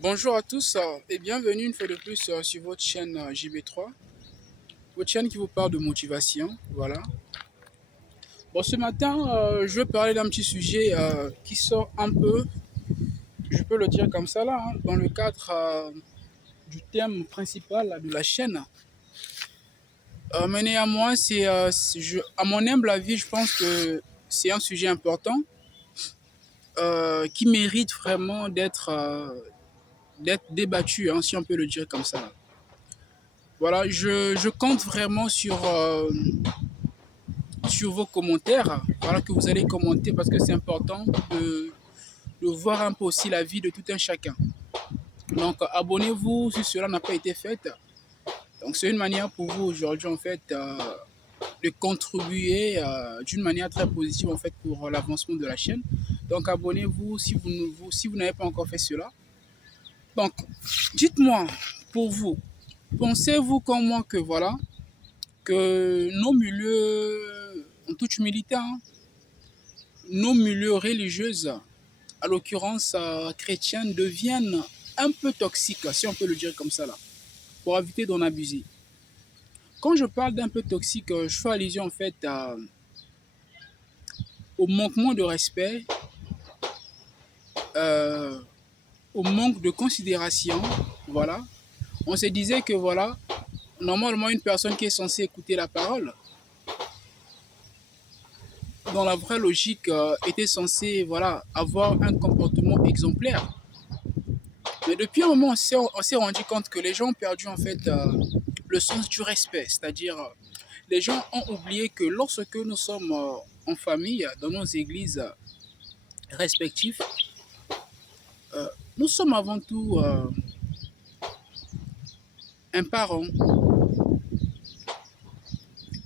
Bonjour à tous et bienvenue une fois de plus sur votre chaîne JB3, votre chaîne qui vous parle de motivation. Voilà. Bon, ce matin, je vais parler d'un petit sujet qui sort un peu, je peux le dire comme ça là, dans le cadre du thème principal de la chaîne. Mais néanmoins, à mon humble avis, je pense que c'est un sujet important qui mérite vraiment d'être débattu, hein, si on peut le dire comme ça. Voilà, je compte vraiment sur vos commentaires, voilà, que vous allez commenter parce que c'est important de voir un peu aussi la vie de tout un chacun. Donc, abonnez-vous si cela n'a pas été fait. Donc, c'est une manière pour vous aujourd'hui, en fait, de contribuer d'une manière très positive, en fait, pour l'avancement de la chaîne. Donc, abonnez-vous si vous n'avez pas encore fait cela. Donc, dites-moi, pour vous, pensez-vous comme moi que, voilà, que nos milieux, en toute humilité, hein, nos milieux religieux, à l'occurrence chrétiennes, deviennent un peu toxiques, si on peut le dire comme ça, là, pour éviter d'en abuser. Quand je parle d'un peu toxique, je fais allusion en fait au manquement de respect, euh, au manque de considération. Voilà. On se disait que voilà, normalement une personne qui est censée écouter la parole, dans la vraie logique, était censée voilà, avoir un comportement exemplaire. Mais depuis un moment, on s'est rendu compte que les gens ont perdu en fait le sens du respect. C'est-à-dire, les gens ont oublié que lorsque nous sommes en famille, dans nos églises respectives, nous sommes avant tout un parent,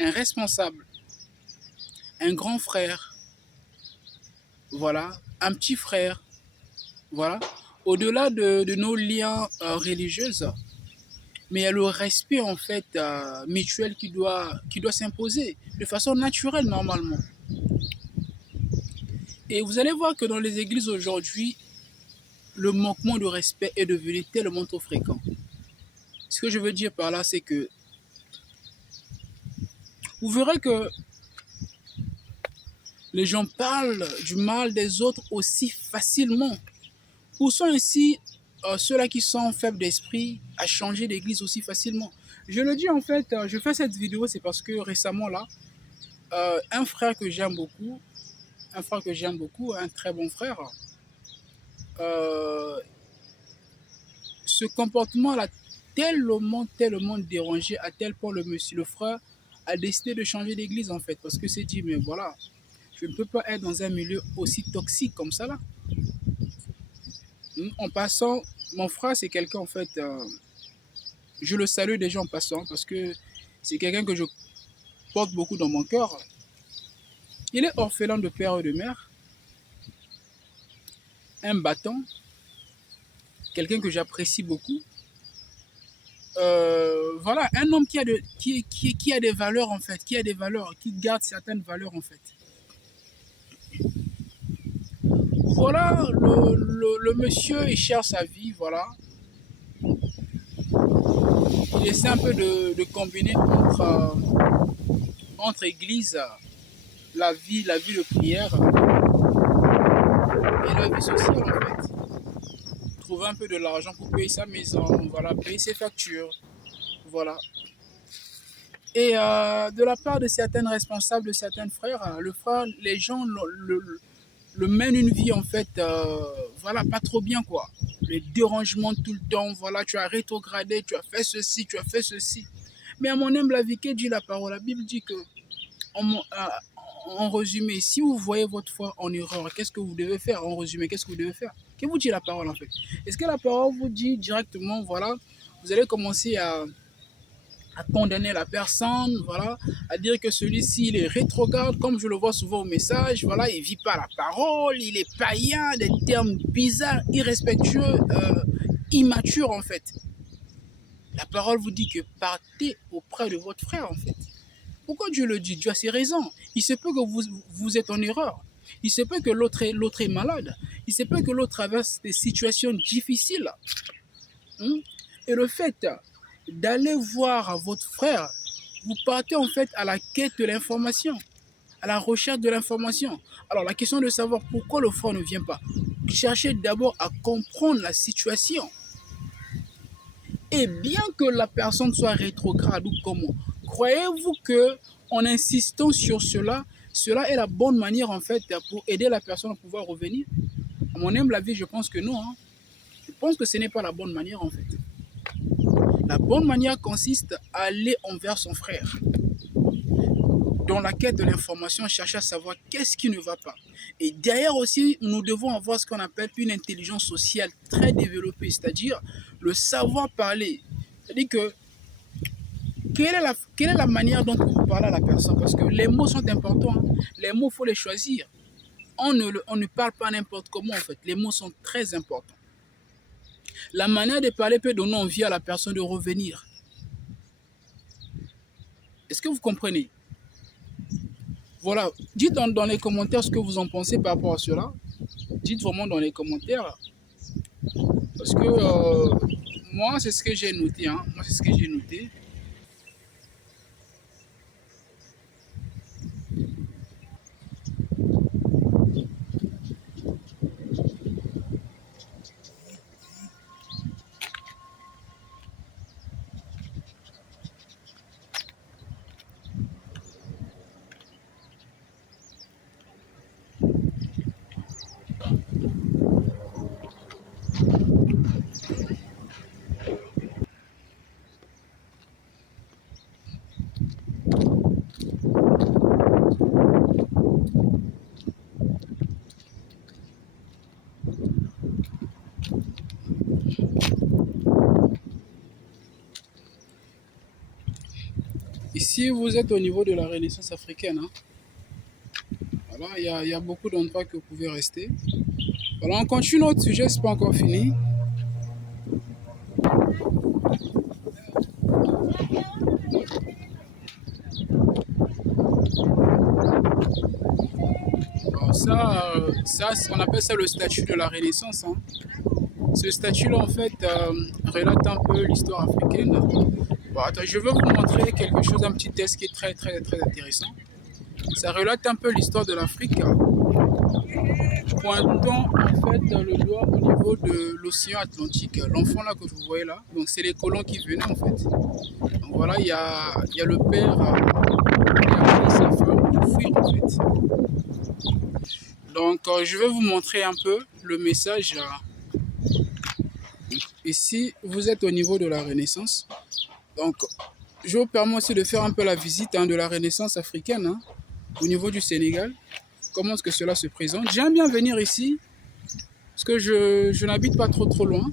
un responsable, un grand frère, voilà, un petit frère, voilà. Au-delà de nos liens religieux, mais il y a le respect en fait mutuel qui doit s'imposer de façon naturelle normalement. Et vous allez voir que dans les églises aujourd'hui, le manquement de respect est devenu tellement trop fréquent. Ce que je veux dire par là, c'est que vous verrez que les gens parlent du mal des autres aussi facilement. Où sont ainsi ceux-là qui sont faibles d'esprit à changer d'église aussi facilement? Je le dis en fait, je fais cette vidéo, c'est parce que récemment là, un frère que j'aime beaucoup, un très bon frère, euh, ce comportement l'a tellement dérangé à tel point le frère a décidé de changer d'église en fait parce que c'est dit mais voilà, je ne peux pas être dans un milieu aussi toxique comme ça là. En passant, mon frère c'est quelqu'un en fait, je le salue déjà en passant parce que c'est quelqu'un que je porte beaucoup dans mon cœur. Il est orphelin de père et de mère, un battant, quelqu'un que j'apprécie beaucoup. Voilà, un homme qui a des valeurs en fait, qui a des valeurs, qui garde certaines valeurs en fait. Voilà, le monsieur, il cherche sa vie, voilà. Il essaie un peu de combiner entre église, la vie de prière et la vie sociale en fait. Trouver un peu de l'argent pour payer sa maison, voilà, payer ses factures, voilà. Et de la part de certains responsables, de certains frères, les gens le mènent une vie en fait, voilà, pas trop bien quoi. Les dérangements tout le temps, voilà, tu as rétrogradé, tu as fait ceci, tu as fait ceci. Mais à mon humble avis, que dit la parole? La Bible dit que, en résumé, si vous voyez votre foi en erreur, qu'est-ce que vous devez faire? En résumé, qu'est-ce que vous devez faire? Que vous dit la parole en fait? Est-ce que la parole vous dit directement, voilà, vous allez commencer à condamner la personne, voilà, à dire que celui-ci il est rétrograde, comme je le vois souvent au message, voilà, il vit pas la parole, il est païen, des termes bizarres, irrespectueux, immatures en fait. La parole vous dit que partez auprès de votre frère en fait. Pourquoi Dieu le dit? Dieu a ses raisons. Il se peut que vous êtes en erreur. Il se peut que l'autre est malade. Il se peut que l'autre traverse des situations difficiles. Hein. Et le fait d'aller voir votre frère, vous partez en fait à la quête de l'information, à la recherche de l'information. Alors la question de savoir pourquoi le frère ne vient pas, cherchez d'abord à comprendre la situation. Et bien que la personne soit rétrograde ou comment, croyez-vous que en insistant sur cela, cela est la bonne manière en fait pour aider la personne à pouvoir revenir? À mon humble avis, je pense que non. Hein. Je pense que ce n'est pas la bonne manière en fait. La bonne manière consiste à aller envers son frère. Dans la quête de l'information, chercher à savoir qu'est-ce qui ne va pas. Et derrière aussi, nous devons avoir ce qu'on appelle une intelligence sociale très développée, c'est-à-dire le savoir parler. C'est-à-dire que quelle est la manière dont vous parlez à la personne? Parce que les mots sont importants. Hein. Les mots, il faut les choisir. On ne parle pas n'importe comment en fait. Les mots sont très importants. La manière de parler peut donner envie à la personne de revenir. Est-ce que vous comprenez? Voilà, dites dans les commentaires ce que vous en pensez par rapport à cela. Dites vraiment dans les commentaires. Parce que moi, c'est ce que j'ai noté. Hein. Moi, c'est ce que j'ai noté. Ici, vous êtes au niveau de la Renaissance africaine. Hein. Voilà, il y a beaucoup d'endroits que vous pouvez rester. Voilà, on continue notre sujet, c'est pas encore fini. Alors ça, on appelle ça le statut de la Renaissance. Hein. Ce statut-là, en fait, relate un peu l'histoire africaine. Bon, attends, je vais vous montrer quelque chose, un petit test qui est très, très, très intéressant. Ça relate un peu l'histoire de l'Afrique. Pointant en fait le doigt au niveau de l'océan Atlantique. L'enfant là que vous voyez là, donc c'est les colons qui venaient en fait. Donc voilà, il y a le père qui a pris sa femme pour fuir en fait. Donc je vais vous montrer un peu le message. Ici, vous êtes au niveau de la Renaissance. Donc je vous permets aussi de faire un peu la visite de la Renaissance africaine hein, au niveau du Sénégal. Comment est-ce que cela se présente? J'aime bien venir ici parce que je n'habite pas trop loin.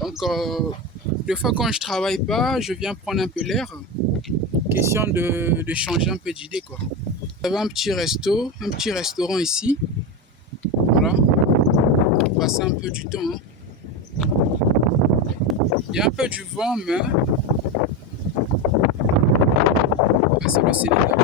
Donc, des fois quand je travaille pas, je viens prendre un peu l'air. Question de changer un peu d'idée quoi. Vous avez un petit restaurant ici. Voilà. On va passer un peu du temps. Hein. Il y a un peu du vent, mais c'est le Sénégal.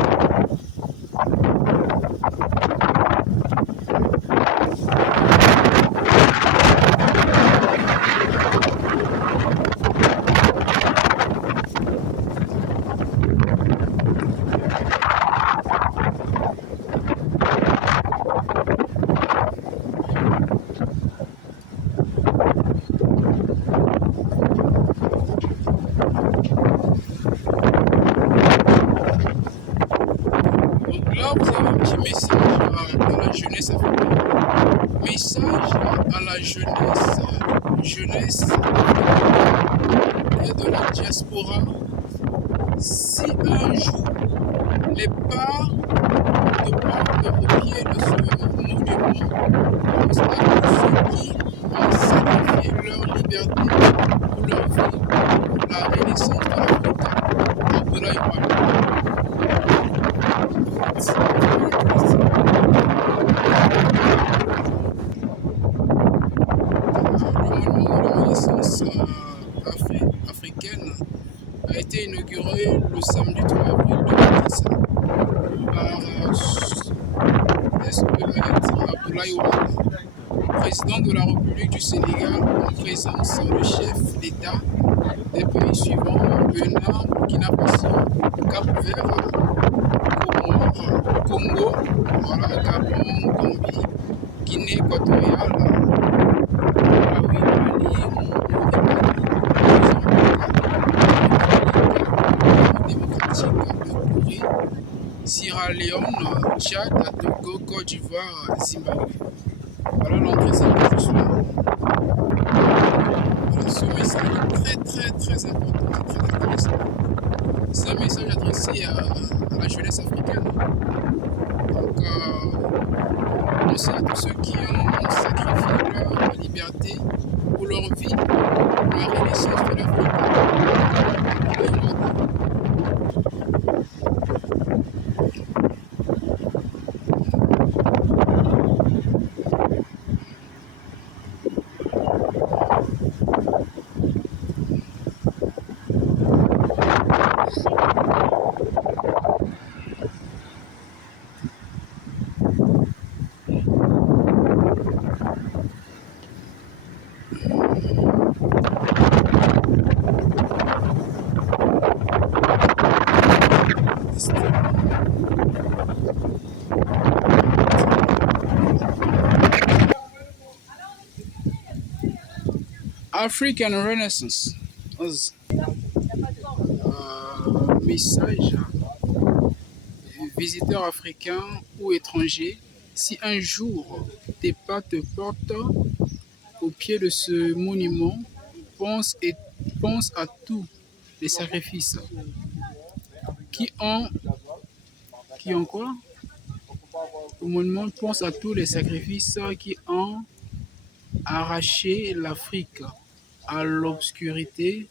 Là, vous avez un petit message à la jeunesse africaine. Message à la jeunesse et de la diaspora. Si un jour les parts de recopier de ce mouvement, c'est à tous ceux qui ont sacrifié leur liberté pour leur vie, la renaissance de l'Afrique, Abdoulaye Wade. La Renaissance africaine a été inaugurée le samedi 3 avril 2010 par SEMED Abdoulaye Wade, président de la République du Sénégal, en présence du chef d'État des pays suivants, Benin, Burkina Faso, Cap-Vert, Comores, Congo, voilà, Gabon, Gambie, Guinée équatoriale, Malawi, Mali, Mauritanie, démocratique de Corée, Sierra Leone, Tchad, Togo, Côte d'Ivoire, Zimbabwe. Voilà l'entrée, c'est juste là. Voilà, ce message est très important, c'est très intéressant. C'est un message adressé à la jeunesse africaine. Donc, pensez à tous ceux qui ont sacrifié leur liberté pour leur vie, pour la renaissance de l'Afrique. African Renaissance. Message visiteurs africains ou étrangers, si un jour tes pas te portent au pied de ce monument, pense à tous les sacrifices qui ont quoi? Au monument, pense à tous les sacrifices qui ont arraché l'Afrique à l'obscurité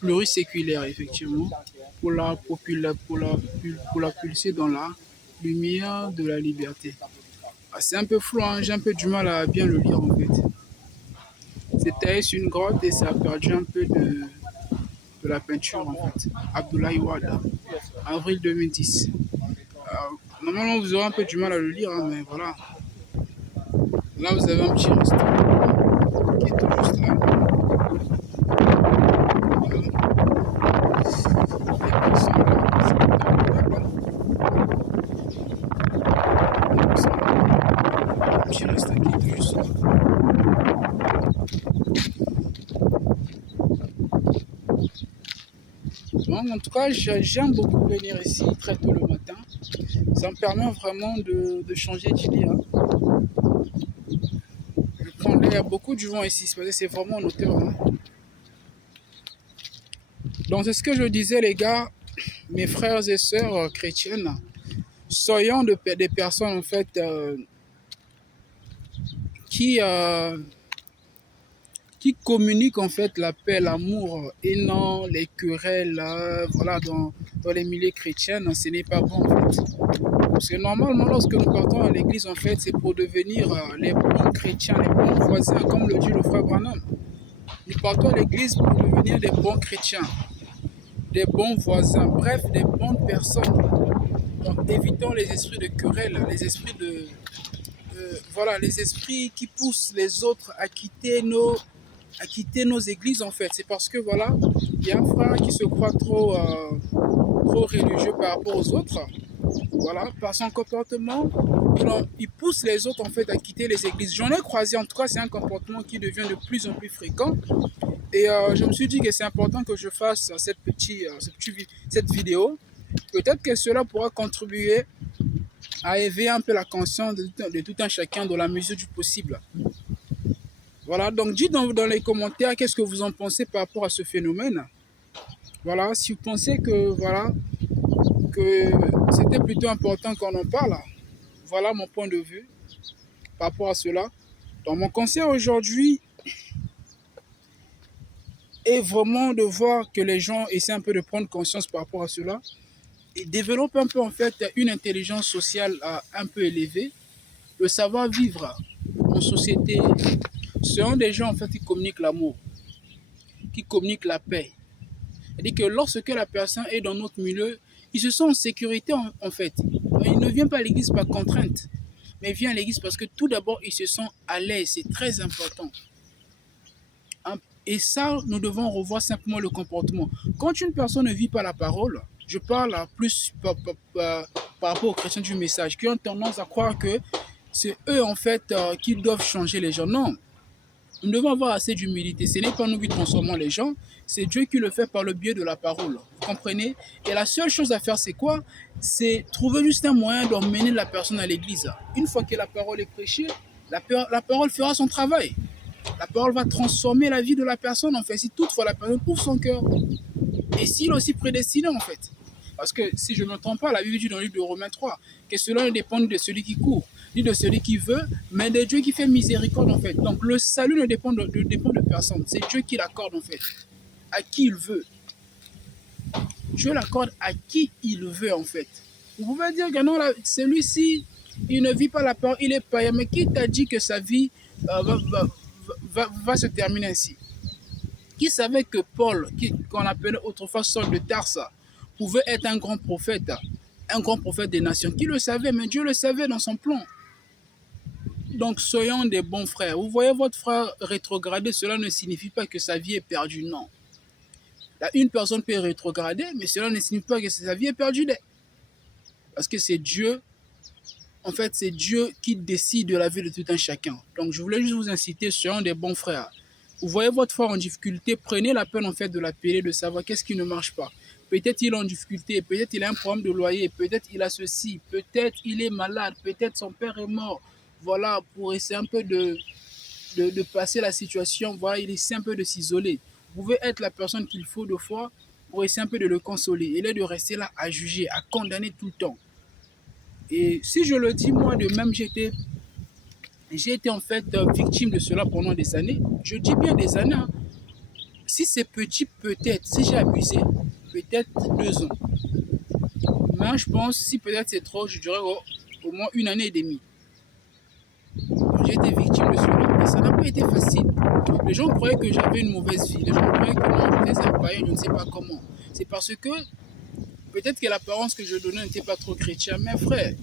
pluriséculaire, effectivement, pour la pulser dans la lumière de la liberté. Ah, c'est un peu flou, hein, j'ai un peu du mal à bien le lire en fait. C'était sur une grotte et ça a perdu un peu de la peinture en fait. Abdoulaye Wade, avril 2010. Normalement, vous aurez un peu du mal à le lire, hein, mais voilà. Là, vous avez un petit restaurant qui est tout juste là. Donc, en tout cas, j'aime beaucoup venir ici très tôt le matin. Ça me permet vraiment de changer d'idée. Hein. Il y a beaucoup de vent ici, parce que c'est vraiment en hauteur. Hein. Donc, c'est ce que je disais, les gars, mes frères et sœurs chrétiennes. Soyons des personnes, en fait, qui communiquent, en fait, la paix, l'amour, et non les querelles, voilà, dans les milieux chrétiens. Ce n'est pas bon, en fait. Parce que normalement, lorsque nous partons à l'église, en fait, c'est pour devenir les bons chrétiens, les bons voisins, comme le dit le frère Branham. Nous partons à l'église pour devenir des bons chrétiens, des bons voisins, bref, des bonnes personnes. Donc, évitons les esprits de querelle, les esprits voilà, les esprits qui poussent les autres à quitter nos églises, en fait. C'est parce que, voilà, il y a un frère qui se croit trop religieux par rapport aux autres. Voilà, par son comportement, il pousse les autres en fait à quitter les églises. J'en ai croisé, en tout cas, c'est un comportement qui devient de plus en plus fréquent. Et je me suis dit que c'est important que je fasse cette vidéo. Peut-être que cela pourra contribuer à éveiller un peu la conscience de tout un chacun dans la mesure du possible. Voilà, donc dites dans les commentaires qu'est-ce que vous en pensez par rapport à ce phénomène. Voilà, si vous pensez que, voilà, que c'était plutôt important qu'on en parle. Voilà mon point de vue par rapport à cela. Donc mon conseil aujourd'hui est vraiment de voir que les gens essaient un peu de prendre conscience par rapport à cela et développent un peu en fait une intelligence sociale un peu élevée, le savoir-vivre en société. Ce sont des gens en fait qui communiquent l'amour, qui communiquent la paix. C'est-à-dire que lorsque la personne est dans notre milieu, ils se sentent en sécurité en fait. Ils ne viennent pas à l'église par contrainte, mais ils viennent à l'église parce que tout d'abord, ils se sentent à l'aise. C'est très important. Hein. Et ça, nous devons revoir simplement le comportement. Quand une personne ne vit pas la parole, je parle plus par rapport aux chrétiens du message, qui ont tendance à croire que c'est eux en fait qui doivent changer les gens. Non, nous devons avoir assez d'humilité. Ce n'est pas nous qui transformons les gens, c'est Dieu qui le fait par le biais de la parole. Vous comprenez? Et la seule chose à faire, c'est quoi? C'est trouver juste un moyen d'emmener la personne à l'église. Une fois que la parole est prêchée, la parole fera son travail. La parole va transformer la vie de la personne, en fait, si toutefois la personne trouve son cœur. Et s'il est aussi prédestiné, en fait. Parce que si je ne me trompe pas, la Bible dit dans le livre de Romains 3 que cela ne dépend ni de celui qui court, ni de celui qui veut, mais de Dieu qui fait miséricorde, en fait. Donc le salut ne dépend de personne. C'est Dieu qui l'accorde, en fait, à qui il veut. Dieu l'accorde à qui il veut, en fait. Vous pouvez dire que non, celui-ci, il ne vit pas la parole, il est païen. Mais qui t'a dit que sa vie va se terminer ainsi? Qui savait que Paul, qu'on appelait autrefois Saul de Tarsa, pouvait être un grand prophète des nations? Qui le savait? Mais Dieu le savait dans son plan. Donc soyons des bons frères. Vous voyez votre frère rétrograder, cela ne signifie pas que sa vie est perdue, non. Là, une personne peut rétrograder, mais cela ne signifie pas que sa vie est perdue. Parce que c'est Dieu, en fait, c'est Dieu qui décide de la vie de tout un chacun. Donc je voulais juste vous inciter, soyons des bons frères. Vous voyez votre frère en difficulté, prenez la peine en fait de l'appeler, de savoir qu'est-ce qui ne marche pas. Peut-être il est en difficulté, peut-être il a un problème de loyer, peut-être il a ceci, peut-être il est malade, peut-être son père est mort. Voilà, pour essayer un peu de passer la situation, voilà, il essaie un peu de s'isoler. Vous pouvez être la personne qu'il faut de fois pour essayer un peu de le consoler. Il est de rester là à juger, à condamner tout le temps. Et si je le dis, moi de même, j'ai été en fait victime de cela pendant des années. Je dis bien des années. Hein. Si c'est petit, peut-être. Si j'ai abusé, peut-être 2 ans. Mais je pense, si peut-être c'est trop, je dirais au moins 1 année et demie. J'ai été victime de cela. Et ça n'a pas été facile. Les gens croyaient que j'avais une mauvaise vie. Les gens croyaient que non, j'étais un païen, je ne sais pas comment. C'est parce que peut-être que l'apparence que je donnais n'était pas trop chrétienne. Mais frère,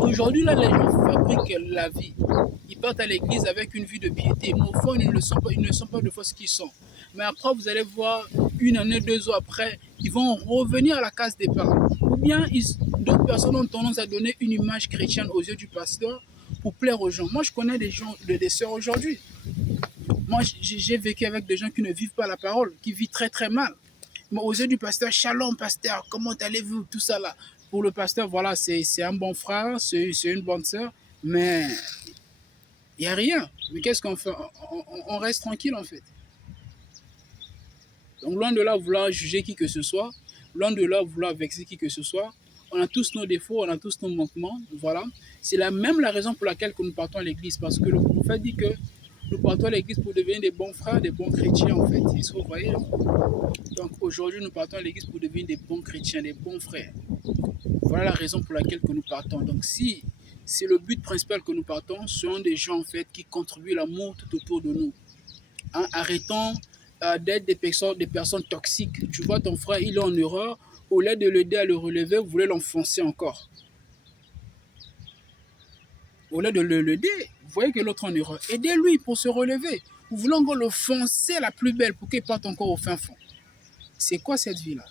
aujourd'hui, là, les gens fabriquent la vie. Ils partent à l'église avec une vie de piété. Mais au fond, ils ne sont pas de fois ce qu'ils sont. Mais après, vous allez voir, 1 année, 2 ans après, ils vont revenir à la case départ. Ou bien, d'autres personnes ont tendance à donner une image chrétienne aux yeux du pasteur pour plaire aux gens. Moi, je connais des sœurs aujourd'hui. Moi, j'ai vécu avec des gens qui ne vivent pas la parole, qui vivent très très mal. Mais aux yeux du pasteur, shalom pasteur, comment allez-vous, tout ça là. Pour le pasteur, voilà, c'est un bon frère, c'est une bonne sœur, mais il n'y a rien. Mais qu'est-ce qu'on fait? On reste tranquille en fait. Donc loin de là vouloir juger qui que ce soit, loin de là vouloir vexer qui que ce soit, on a tous nos défauts, on a tous nos manquements, voilà. C'est même la raison pour laquelle que nous partons à l'église, parce que le prophète dit que nous partons à l'église pour devenir des bons frères, des bons chrétiens en fait. Est-ce que vous voyez? Donc aujourd'hui, nous partons à l'église pour devenir des bons chrétiens, des bons frères. Voilà la raison pour laquelle que nous partons. Donc si c'est le but principal que nous partons, ce sont des gens en fait qui contribuent à l'amour tout autour de nous. Hein, arrêtons d'être des personnes toxiques. Tu vois ton frère, il est en erreur, au lieu de l'aider à le relever, vous voulez l'enfoncer encore. Au lieu de l'aider, vous voyez que l'autre est en erreur. Aidez-lui pour se relever. Vous voulez encore le foncer la plus belle pour qu'il parte encore au fin fond. C'est quoi cette vie-là?